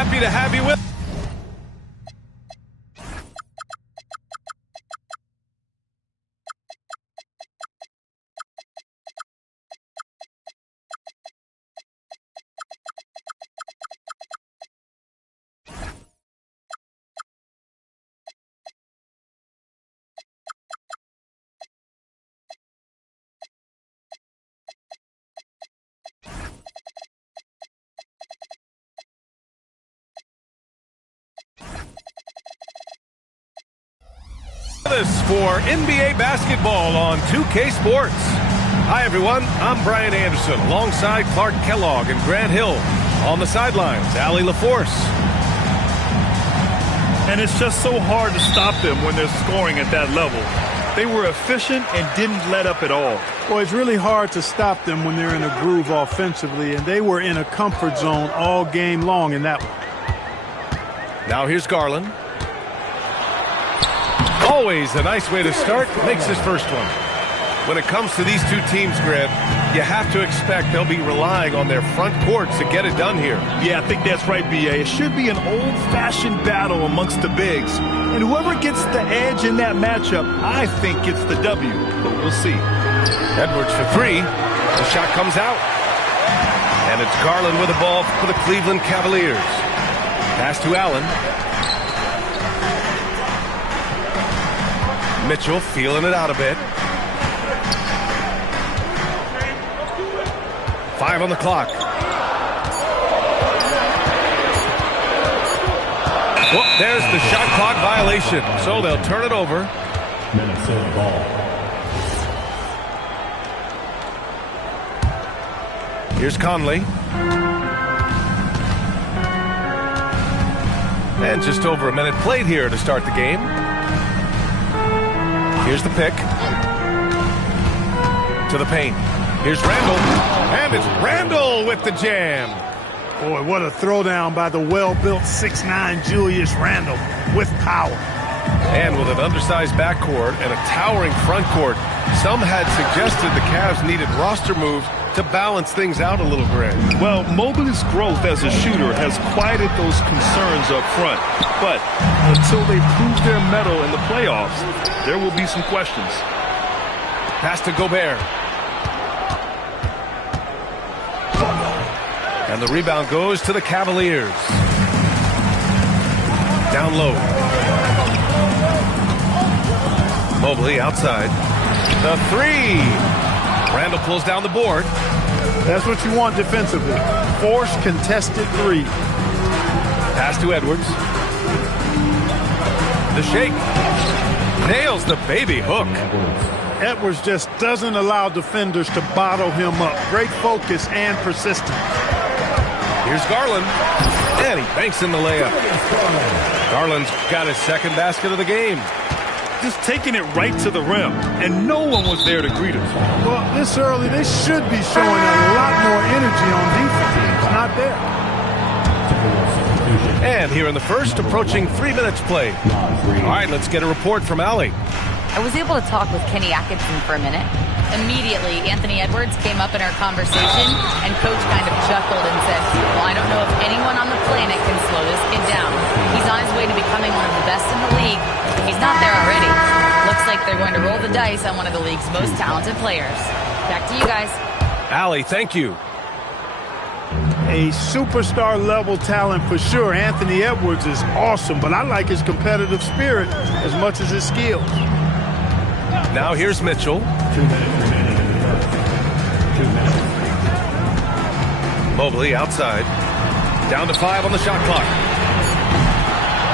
Happy to have you with us. For NBA basketball on 2K Sports. Hi everyone, I'm Brian Anderson alongside Clark Kellogg and Grant Hill. On the sidelines, Allie LaForce. And it's just so hard to stop them when they're scoring at that level. They were efficient and didn't let up at all. Well, it's really hard to stop them when they're in a groove offensively, and they were in a comfort zone all game long in that one. Now here's Garland. Always a nice way to start, makes his first one. When it comes to these two teams, Grant, you have to expect they'll be relying on their front court to get it done here. Yeah, I think that's right, B.A. It should be an old-fashioned battle amongst the bigs. And whoever gets the edge in that matchup, I think gets the W. But we'll see. Edwards for three. The shot comes out. And it's Garland with the ball for the Cleveland Cavaliers. Pass to Allen. Mitchell feeling it out a bit. 5 on the clock. Well, there's the shot clock violation. So they'll turn it over. Minnesota ball. Here's Conley. And just over a minute played here to start the game. Here's the pick. To the paint. Here's Randall. And it's Randall with the jam. Boy, what a throwdown by the well-built 6'9" Julius Randle with power. And with an undersized backcourt and a towering front court, some had suggested the Cavs needed roster moves to balance things out a little, Grant. Well, Mobley's growth as a shooter has quieted those concerns up front. But until they prove their mettle in the playoffs, there will be some questions. Pass to Gobert. And the rebound goes to the Cavaliers. Down low. Mobley outside. The three. Randall pulls down the board. That's what you want defensively. Force contested three. Pass to Edwards. The shake. Nails the baby hook. Edwards just doesn't allow defenders to bottle him up. Great focus and persistence. Here's Garland. And he banks in the layup. Garland's got his second basket of the game. Just taking it right to the rim, and no one was there to greet him. Well, this early, they should be showing a lot more energy on defense. It's not there. And here in the first, approaching 3 minutes played. All right, let's get a report from Allie. I was able to talk with Kenny Atkinson for a minute. Immediately, Anthony Edwards came up in our conversation, and Coach kind of chuckled and said, well, I don't know if anyone on the planet can slow this kid down. He's on his way to becoming one of the best in the league. If he's not there already, looks like they're going to roll the dice on one of the league's most talented players. Back to you guys. Allie, thank you. A superstar level talent for sure. Anthony Edwards is awesome, but I like his competitive spirit as much as his skills. Now here's Mitchell. 2 minutes remaining in the first. 2 minutes. Mobley outside. Down to 5 on the shot clock.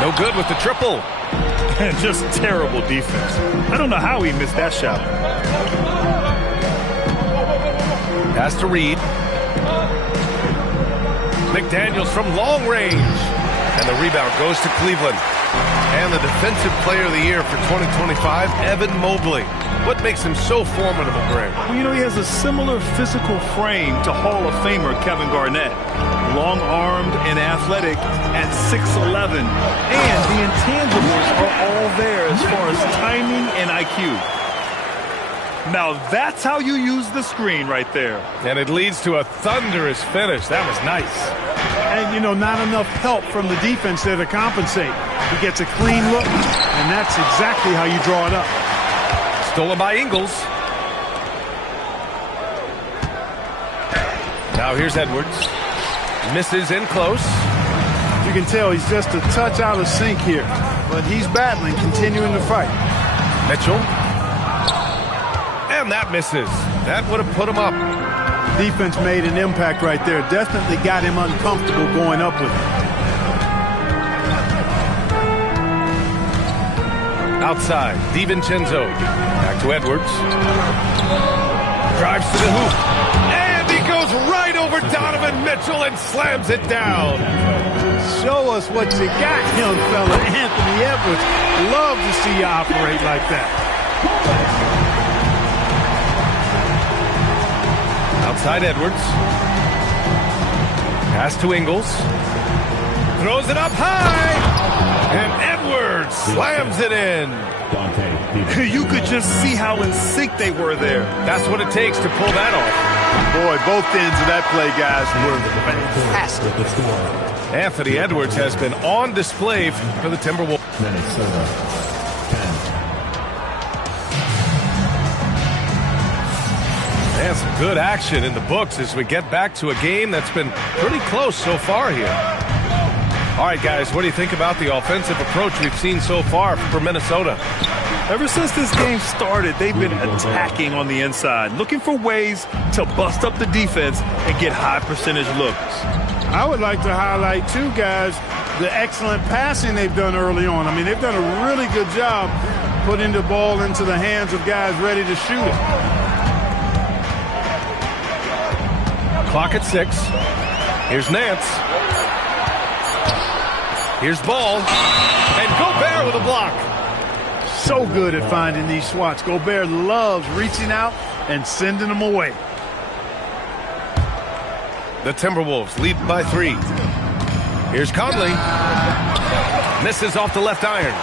No good with the triple. Just terrible defense. I don't know how he missed that shot. Pass to Reed. McDaniels from long range. And the rebound goes to Cleveland. And the Defensive Player of the Year for 2025, Evan Mobley. What makes him so formidable, Greg? Well, you know, he has a similar physical frame to Hall of Famer Kevin Garnett. Long-armed and athletic at 6'11". And the intangibles are all there as far as timing and IQ. Now that's how you use the screen right there. And it leads to a thunderous finish. That was nice. And, you know, not enough help from the defense there to compensate. He gets a clean look, and that's exactly how you draw it up. Stolen by Ingles. Now here's Edwards. Misses in close. You can tell he's just a touch out of sync here, but he's battling, continuing to fight. Mitchell. And that misses. That would have put him up. Defense made an impact right there. Definitely got him uncomfortable going up with it. Outside, DiVincenzo. Back to Edwards. Drives to the hoop. And he goes right over Donovan Mitchell and slams it down. Show us what you got, young fella. Anthony Edwards. Love to see you operate like that. Outside Edwards. Pass to Ingles. Throws it up high. And Edwards slams it in. You could just see how in sync they were there. That's what it takes to pull that off. Boy, both ends of that play, guys, were fantastic. Anthony Edwards has been on display for the Timberwolves. Minnesota, 10. And some good action in the books as we get back to a game that's been pretty close so far here. All right, guys, what do you think about the offensive approach we've seen so far for Minnesota? Ever since this game started, they've been attacking on the inside, looking for ways to bust up the defense and get high percentage looks. I would like to highlight, too, guys, the excellent passing they've done early on. I mean, they've done a really good job putting the ball into the hands of guys ready to shoot it. Clock at 6. Here's Nance. Here's Ball. And Gobert with a block. So good at finding these swats. Gobert loves reaching out and sending them away. The Timberwolves lead by 3. Here's Conley. Misses off the left iron.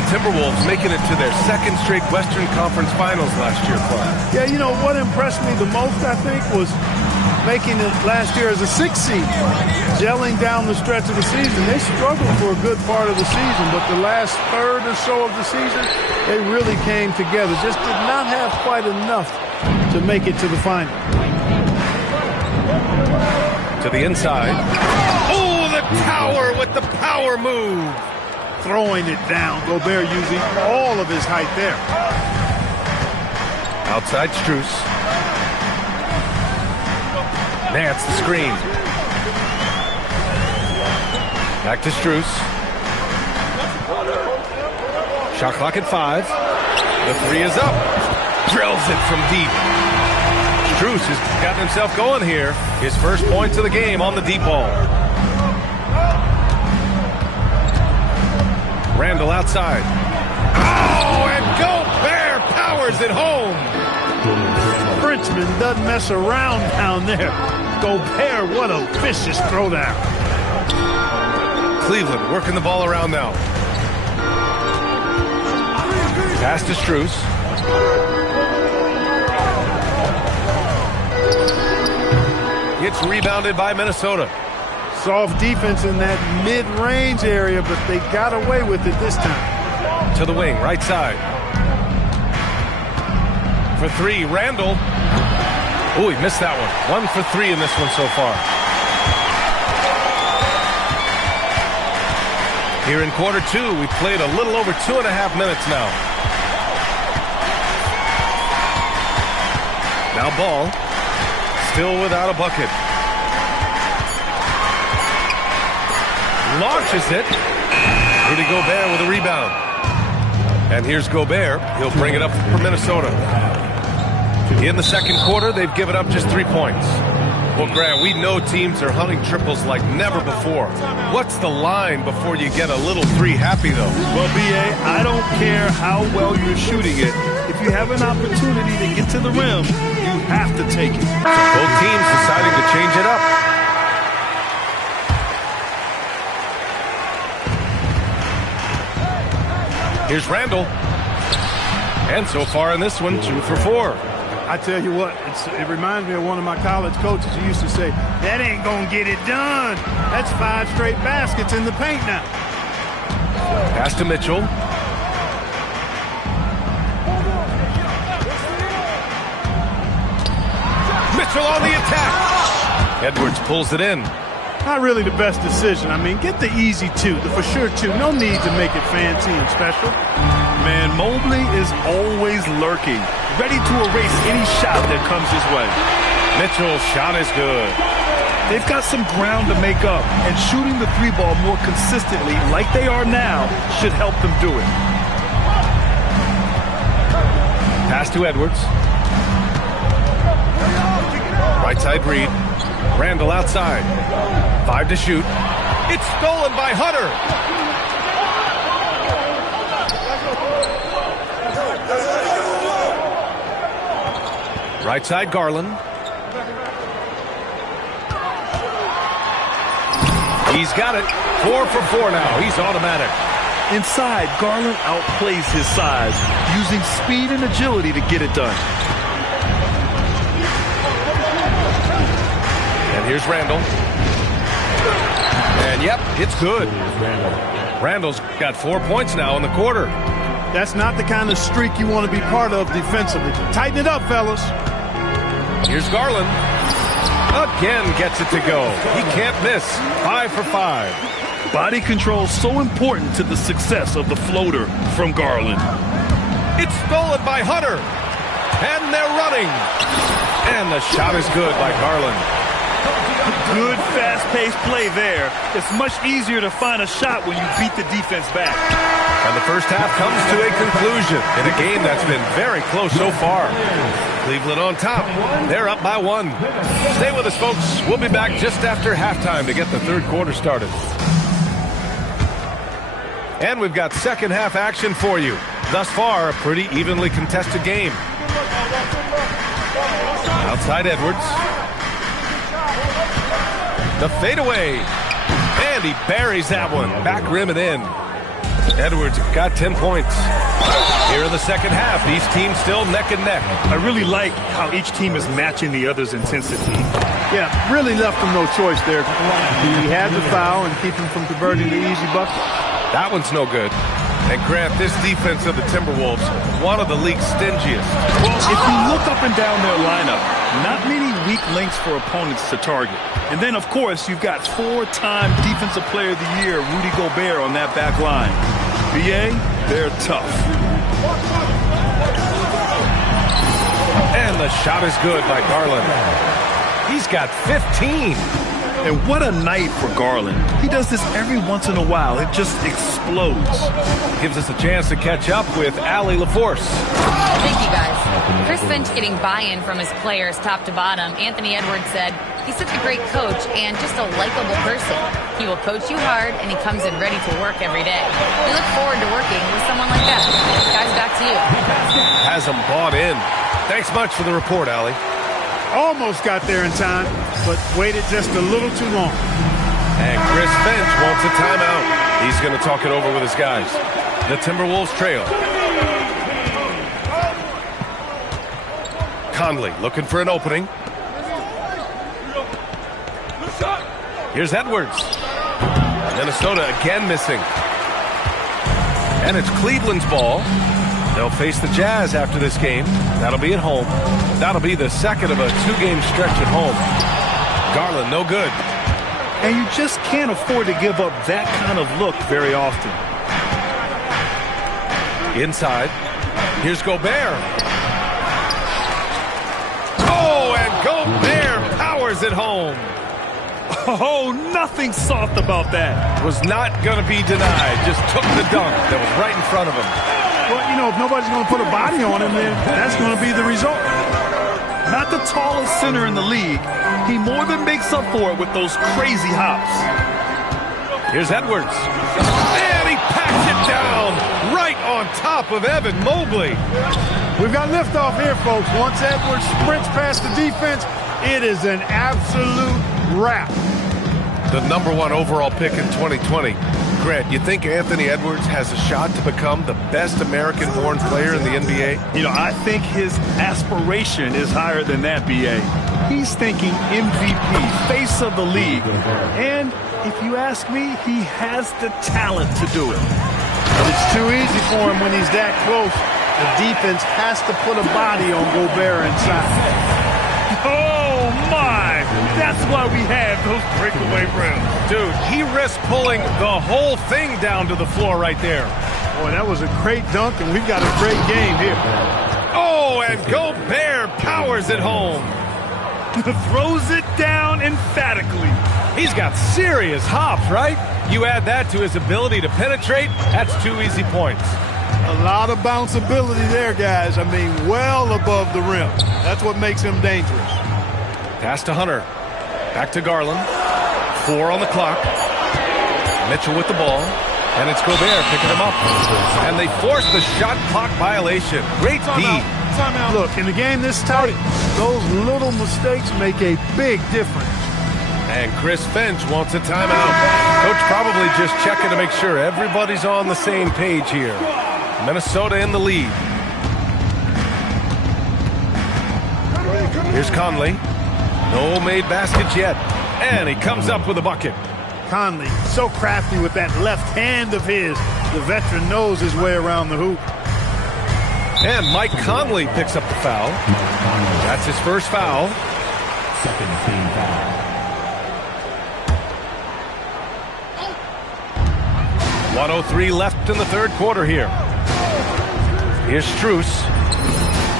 The Timberwolves making it to their second straight Western Conference Finals last year, Clark. Yeah, you know, what impressed me the most, I think, was making it last year as a 6th seed, gelling down the stretch of the season. They struggled for a good part of the season, but the last third or so of the season, they really came together. Just did not have quite enough to make it to the final. To the inside. Oh, the tower with the power move. Throwing it down. Gobert using all of his height there. Outside Strus. Nance the screen. Back to Strus. Shot clock at 5. The 3 is up. Drills it from deep. Strus has gotten himself going here. His first points of the game on the deep ball. Randall outside. Oh, and Gobert powers it home. Frenchman doesn't mess around down there. Gobert, what a vicious throwdown. Cleveland working the ball around now. Pass to Strus. Gets rebounded by Minnesota. Soft defense in that mid-range area, but they got away with it this time. To the wing, right side. For 3, Randall. Oh, he missed that one. 1 for 3 in this one so far. Here in quarter 2, we've played a little over 2.5 minutes now. Now Ball. Still without a bucket. Launches it. Rudy Gobert with a rebound. And here's Gobert. He'll bring it up for Minnesota. In the second quarter, they've given up just 3 points. Well, Grant, we know teams are hunting triples like never before. What's the line before you get a little 3 happy, though? Well, B.A., I don't care how well you're shooting it. If you have an opportunity to get to the rim, you have to take it. Both teams deciding to change it up. Here's Randall. And so far in this one, 2 for 4. I tell you what, it reminds me of one of my college coaches who used to say, that ain't going to get it done. That's 5 straight baskets in the paint now. Pass to Mitchell. Mitchell on the attack. Edwards pulls it in. Not really the best decision. I mean, get the easy 2, the for sure 2. No need to make it fancy and special. Man, Mobley is always lurking, ready to erase any shot that comes his way. Mitchell's shot is good. They've got some ground to make up, and shooting the 3-ball more consistently like they are now should help them do it. Pass to Edwards. Right side Reed. Randall outside. 5 to shoot. It's stolen by Hunter. Right side Garland. He's got it. 4 for 4 now. He's automatic. Inside, Garland outplays his size, using speed and agility to get it done. And here's Randall. And yep, it's good. Randall's got 4 points now in the quarter. That's not the kind of streak you want to be part of defensively. Tighten it up, fellas. Here's Garland. Again gets it to go. He can't miss. 5 for 5. Body control so important to the success of the floater from Garland. It's stolen by Hunter. And they're running. And the shot is good by Garland. Good fast-paced play there. It's much easier to find a shot when you beat the defense back. And the first half comes to a conclusion in a game that's been very close so far. Cleveland on top. They're up by 1. Stay with us, folks. We'll be back just after halftime to get the third quarter started. And we've got second half action for you. Thus far, a pretty evenly contested game. Outside Edwards. The fadeaway. And he buries that one. Back rim and in. Edwards got 10 points. Here in the second half, each team still neck and neck. I really like how each team is matching the other's intensity. Yeah, really left them no choice there. He had the foul and keep him from converting the easy bucket. That one's no good. And Grant, this defense of the Timberwolves, one of the league's stingiest. Well, if you look up and down their lineup, not many weak links for opponents to target. And then, of course, you've got 4-time Defensive Player of the Year, Rudy Gobert, on that back line. BA, they're tough. And the shot is good by Garland. He's got 15. And what a night for Garland. He does this every once in a while. It just explodes. Gives us a chance to catch up with Allie LaForce. Thank you, guys. Chris Finch getting buy-in from his players top to bottom. Anthony Edwards said, he's such a great coach and just a likable person. He will coach you hard, and he comes in ready to work every day. We look forward to working with someone like that. Guys, back to you. Has them bought in. Thanks much for the report, Allie. Almost got there in time, but waited just a little too long. And Chris Finch wants a timeout. He's going to talk it over with his guys. The Timberwolves trail. Conley looking for an opening. Here's Edwards. Minnesota again missing. And it's Cleveland's ball. They'll face the Jazz after this game. That'll be at home. That'll be the second of a 2-game stretch at home. Garland, no good. And you just can't afford to give up that kind of look very often. Inside. Here's Gobert. Oh, and Gobert powers it home. Oh, nothing soft about that. Was not going to be denied. Just took the dunk that was right in front of him. Well, you know, if nobody's going to put a body on him, then that's going to be the result. Not the tallest center in the league. He more than makes up for it with those crazy hops. Here's Edwards. And he packs it down right on top of Evan Mobley. We've got liftoff here, folks. Once Edwards sprints past the defense, it is an absolute wrap. The #1 overall pick in 2020. Grant, you think Anthony Edwards has a shot to become the best American-born player in the NBA? You know, I think his aspiration is higher than that, B.A. He's thinking MVP, face of the league. And if you ask me, he has the talent to do it. But it's too easy for him when he's that close. The defense has to put a body on Gobert inside. Oh, my! That's why we have those breakaway rims. Dude, he risked pulling the whole thing down to the floor right there. Boy, that was a great dunk, and we've got a great game here. Oh, and Gobert powers it home. Throws it down emphatically. He's got serious hops, right? You add that to his ability to penetrate, that's 2 easy points. A lot of bounceability there, guys. I mean, well above the rim. That's what makes him dangerous. Pass to Hunter. Back to Garland. 4 on the clock. Mitchell with the ball. And it's Gobert picking him up. And they force the shot clock violation. Great D. Timeout. Look, in the game this tight, those little mistakes make a big difference. And Chris Finch wants a timeout. Coach probably just checking to make sure everybody's on the same page here. Minnesota in the lead. Here's Conley. No made baskets yet. And he comes up with a bucket. Conley, so crafty with that left hand of his. The veteran knows his way around the hoop. And Mike Conley picks up the foul. That's his first foul. Second team foul. 1:03 left in the third quarter here. Here's Strus.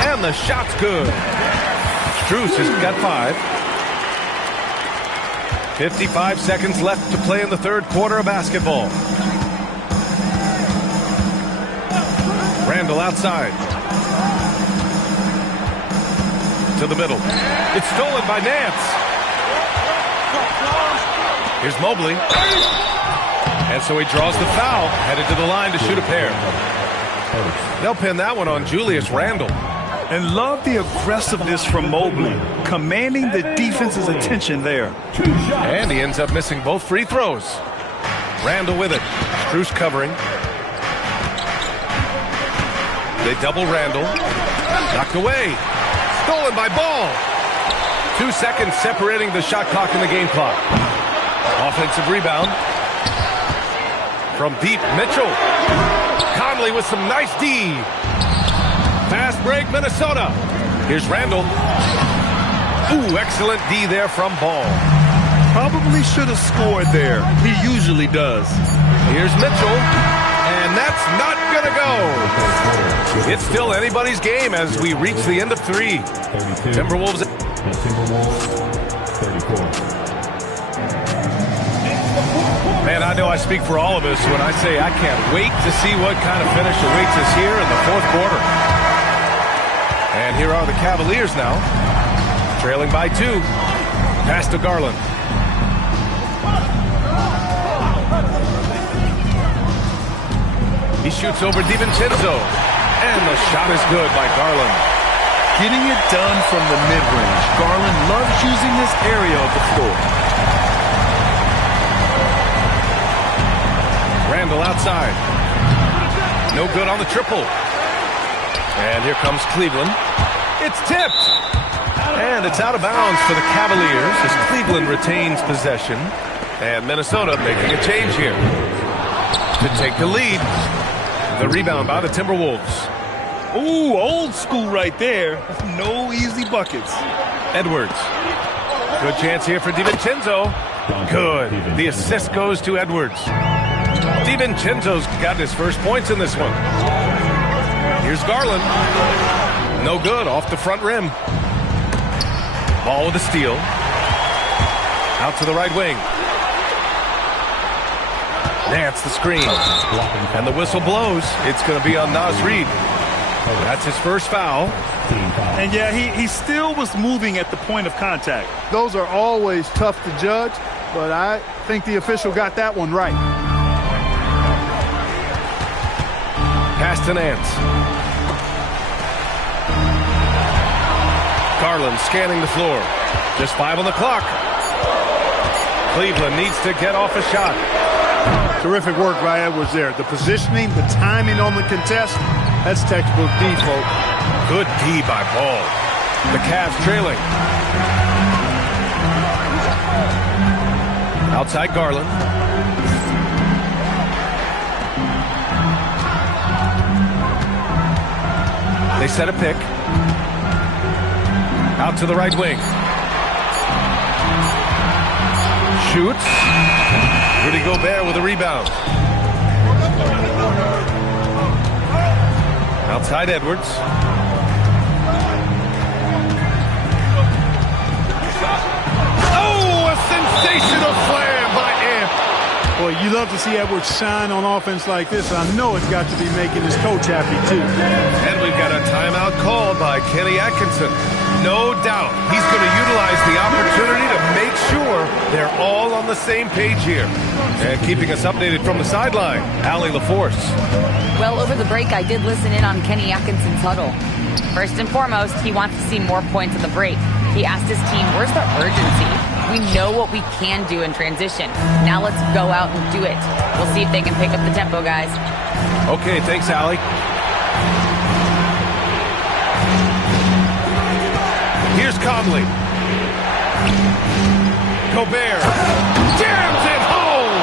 And the shot's good. Strus has got 5. 55 seconds left to play in the third quarter of basketball. Randall outside. To the middle. It's stolen by Nance. Here's Mobley. And so he draws the foul, headed to the line to shoot a pair. They'll pin that one on Julius Randle. And love the aggressiveness from Mobley, commanding the defense's attention there. And he ends up missing both free throws. Randle with it. Strus covering. They double Randle. Knocked away. Stolen by Ball. 2 seconds separating the shot clock and the game clock. Offensive rebound. From deep, Mitchell. Conley with some nice D. Fast break, Minnesota. Here's Randall. Ooh, excellent D there from Ball. Probably should have scored there. He usually does. Here's Mitchell. And that's not going to go. It's still anybody's game as we reach the end of 3. 32. Timberwolves. The Timberwolves, 34. Man, I know I speak for all of us when I say I can't wait to see what kind of finish awaits us here in the fourth quarter. And here are the Cavaliers now, trailing by 2. Pass to Garland. He shoots over DiVincenzo. And the shot is good by Garland. Getting it done from the mid-range. Garland loves using this area of the floor. Randall outside. No good on the triple. And here comes Cleveland. It's tipped. And it's out of bounds for the Cavaliers as Cleveland retains possession. And Minnesota making a change here to take the lead. The rebound by the Timberwolves. Ooh, old school right there. No easy buckets. Edwards. Good chance here for DiVincenzo. Good. The assist goes to Edwards. DiVincenzo's got his first points in this one. Here's Garland. No good, off the front rim. Ball with a steal. Out to the right wing. Nance the screen. And the whistle blows. It's going to be on Naz Reid. That's his first foul. And yeah, he still was moving at the point of contact. Those are always tough to judge, but I think the official got that one right. Pass to Nance. Garland scanning the floor. Just 5 on the clock. Cleveland needs to get off a shot. Terrific work by Edwards there. The positioning, the timing on the contest, that's textbook D, folks. Good D by Ball. The Cavs trailing. Outside Garland. They set a pick. Out to the right wing. Shoots. Rudy Gobert with a rebound. Outside Edwards. Oh, a sensational slam by Amp. Boy, you love to see Edwards shine on offense like this. I know it's got to be making his coach happy, too. And we've got a timeout called by Kenny Atkinson. No doubt he's going to utilize the opportunity to make sure they're all on the same page here. And keeping us updated from the sideline, Allie LaForce. Well, over the break, I did listen in on Kenny Atkinson's huddle. First and foremost, he wants to see more points in the break. He asked his team, where's the urgency? We know what we can do in transition. Now let's go out and do it. We'll see if they can pick up the tempo, guys. Okay, thanks, Allie. Here's Conley. Gobert jams it home.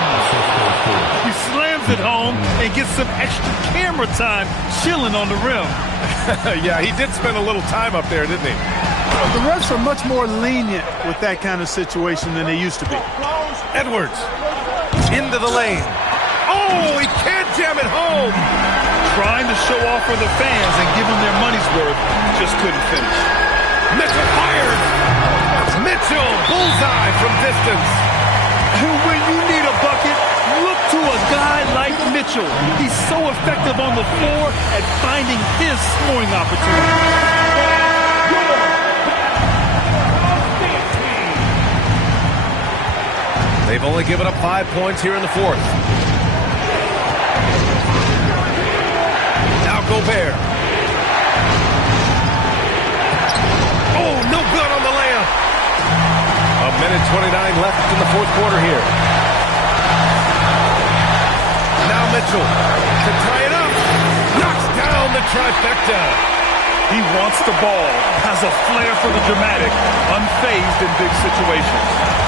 He slams it home and gets some extra camera time chilling on the rim. Yeah, he did spend a little time up there, didn't he? The refs are much more lenient with that kind of situation than they used to be. Edwards into the lane. Oh, he can't jam it home. Trying to show off for the fans and give them their money's worth, just couldn't finish. Mitchell fires. Mitchell, bullseye from distance. And when you need a bucket, look to a guy like Mitchell. He's so effective on the floor at finding his scoring opportunity. They've only given up 5 points here in the fourth. Now Gobert. Oh, no good on the layup. A minute 29 left in the fourth quarter here. Now Mitchell to tie it up. Knocks down the trifecta. He wants the ball, has a flair for the dramatic, unfazed in big situations.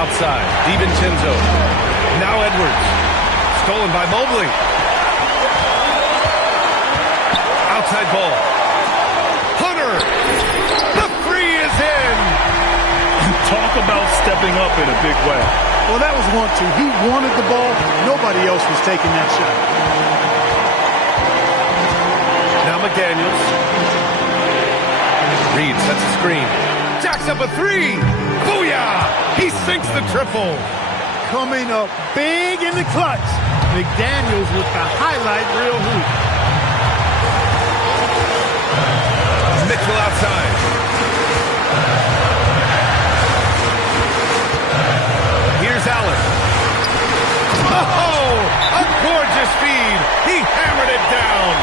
Outside, DiVincenzo. Now Edwards. Stolen by Mobley. Outside ball. Hunter. The three is in. Talk about stepping up in a big way. Well, that was want to. He wanted the ball. Nobody else was taking that shot. Now McDaniels. Reed sets a screen. Jacks up a three. Booyah! He sinks the triple. Coming up big in the clutch. McDaniels with the highlight reel hoop. Mitchell outside. Here's Allen. Oh, a gorgeous feed. He hammered it down.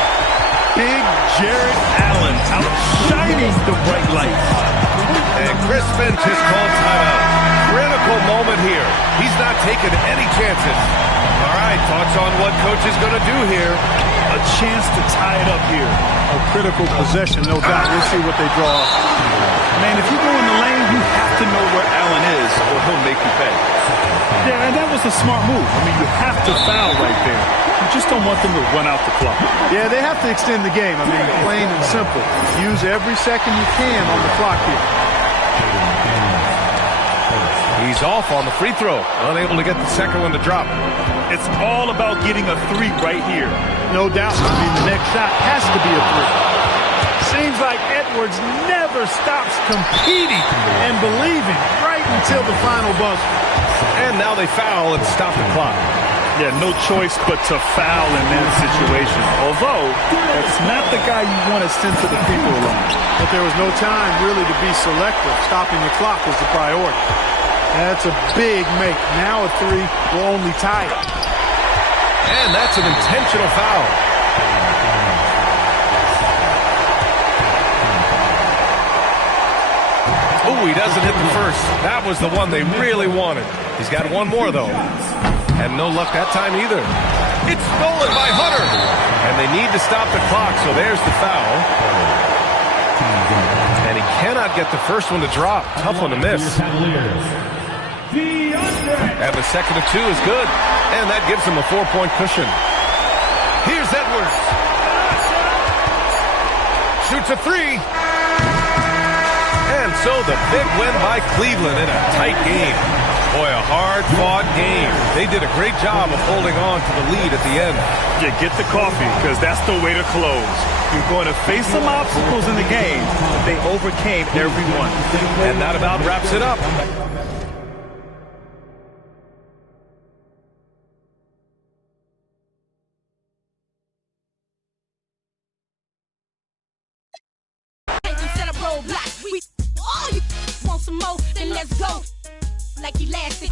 Big Jared Allen outshining the bright lights. And Chris Finch has called timeout. Critical moment here. He's not taking any chances. All right, thoughts on what coach is going to do here? A chance to tie it up here. A critical possession, no doubt. We'll see what they draw up. Man, if you go in the lane, you have to know where Allen is or he'll make you pay. Yeah, and that was a smart move. I mean, you have to foul right there. You just don't want them to run out the clock. Yeah, they have to extend the game. I mean, plain and simple. Use every second you can on the clock here. He's off on the free throw. Unable to get the second one to drop. It's all about getting a three right here. No doubt. I mean, the next shot has to be a three. Seems like Edwards never stops competing and believing right until the final buzzer. And now they foul and stop the clock. Yeah, no choice but to foul in that situation. Although, that's not the guy you want to send to the free throw line. But there was no time really to be selective. Stopping the clock was the priority. That's a big make. Now a three will only tie it. And that's an intentional foul. Oh, he doesn't hit the first. That was the one they really wanted. He's got one more, though. And no luck that time either. It's stolen by Hunter. And they need to stop the clock, so there's the foul. And he cannot get the first one to drop. Tough one to miss. And the second of two is good. And that gives him a 4-point cushion. Here's Edwards. Shoots a three. And so the big win by Cleveland in a tight game. Boy, a hard-fought game. They did a great job of holding on to the lead at the end. Yeah, get the coffee, because that's the way to close. You're going to face some obstacles in the game, but they overcame every one. And that about wraps it up. We all you want some more, then let's go. Like elastic.